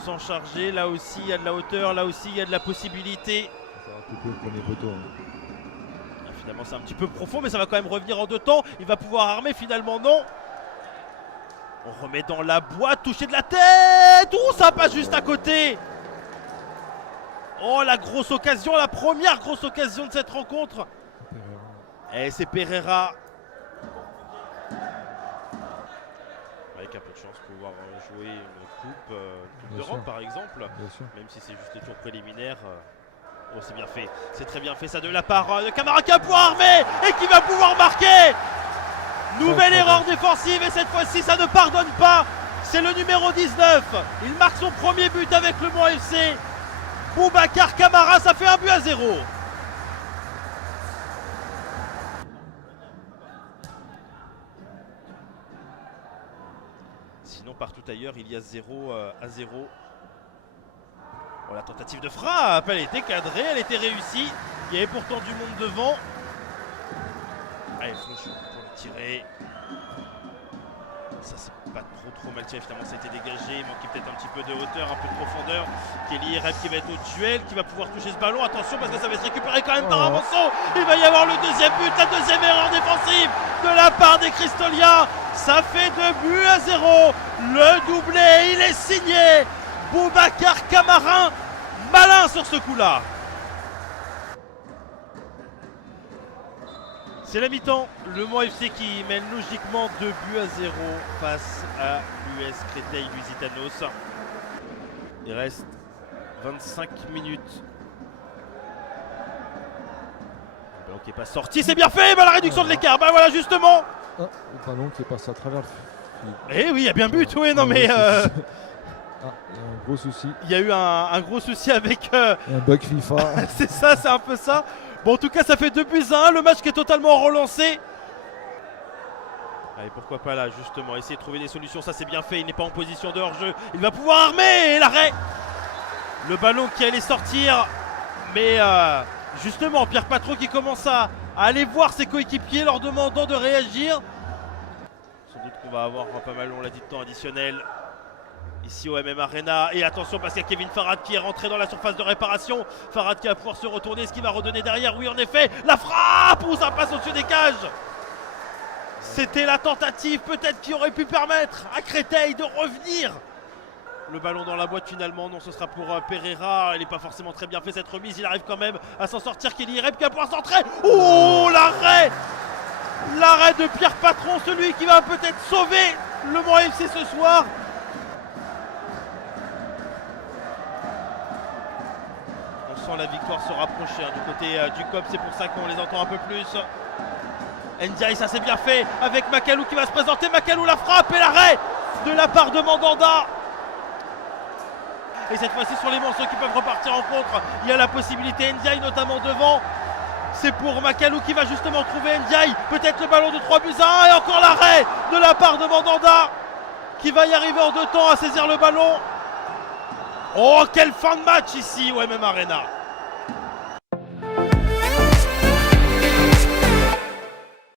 s'en charger. Là aussi, il y a de la hauteur. Là aussi, il y a de la possibilité. Ça va couper le premier poteau. Ah, finalement, c'est un petit peu profond, mais ça va quand même revenir en 2 temps. Il va pouvoir armer, finalement, non. On remet dans la boîte, touché de la tête. Oh, ça passe juste à côté. Oh, la grosse occasion, la première grosse occasion de cette rencontre. Et c'est Pereira. Avec un peu de chance pouvoir jouer une coupe d'Europe par exemple. Même si c'est juste le tour préliminaire. Oh, c'est bien fait, c'est très bien fait ça de la part de Camara qui va pouvoir armer et qui va pouvoir marquer. Nouvelle erreur défensive et cette fois-ci ça ne pardonne pas. C'est le numéro 19. Il marque son premier but avec le Mans FC. Boubacar Camara, ça fait 1-0. Sinon partout ailleurs il y a 0-0. Oh, la tentative de frappe, elle était cadrée, elle était réussie. Il y avait pourtant du monde devant. Allez, Flochon pour le tirer. Ça c'est pas trop mal tiré, finalement ça a été dégagé. Il manquait peut-être un petit peu de hauteur, un peu de profondeur. Kelly Rep qui va être au duel, qui va pouvoir toucher ce ballon. Attention parce que ça va se récupérer quand même par Avançon. Il va y avoir le deuxième but, la deuxième erreur défensive de la part des Cristoliens. Ça fait 2-0. Le doublé, il est signé. Boubacar Camara, malin sur ce coup-là. C'est la mi-temps, le Mans FC qui mène logiquement 2-0 face à l'US Créteil-Lusitanos. Il reste 25 minutes. Le ballon qui n'est pas sorti, c'est bien fait, la réduction de l'écart, voilà justement. Ah, le ballon qui est passé à travers le... Eh oui, il y a bien but, oui, non mais... Ah, il y a un gros souci. Il y a eu un gros souci avec... Un bug FIFA. C'est ça, c'est un peu ça. Bon, en tout cas, ça fait 2-1, le match qui est totalement relancé. Allez, pourquoi pas là, justement, essayer de trouver des solutions, ça c'est bien fait, il n'est pas en position de hors-jeu. Il va pouvoir armer, et l'arrêt. Le ballon qui allait sortir, mais justement, Pierre Patron qui commence à aller voir ses coéquipiers, leur demandant de réagir. Sans doute qu'on va avoir pas mal, on l'a dit, de temps additionnel. Ici au MM Arena, et attention parce qu'il y a Kevin Farad qui est rentré dans la surface de réparation. Farad qui va pouvoir se retourner, ce qui va redonner derrière. Oui, en effet, la frappe où ça passe au-dessus des cages. C'était la tentative peut-être qui aurait pu permettre à Créteil de revenir. Le ballon dans la boîte finalement, non, ce sera pour Pereira. Elle n'est pas forcément très bien fait cette remise, il arrive quand même à s'en sortir. Kelly Rep qui va pouvoir centrer. Oh, l'arrêt! L'arrêt de Pierre Patron, celui qui va peut-être sauver le Mans FC ce soir. La victoire se rapprocher du côté du COP, c'est pour ça qu'on les entend un peu plus. Ndiaye, ça c'est bien fait avec Macalou qui va se présenter. Macalou, la frappe et l'arrêt de la part de Mandanda. Et cette fois-ci sur les morceaux qui peuvent repartir en contre, il y a la possibilité. Ndiaye notamment devant. C'est pour Macalou qui va justement trouver Ndiaye. Peut-être le ballon de 3-1 et encore l'arrêt de la part de Mandanda qui va y arriver en 2 temps à saisir le ballon. Oh, quelle fin de match ici au MM Arena.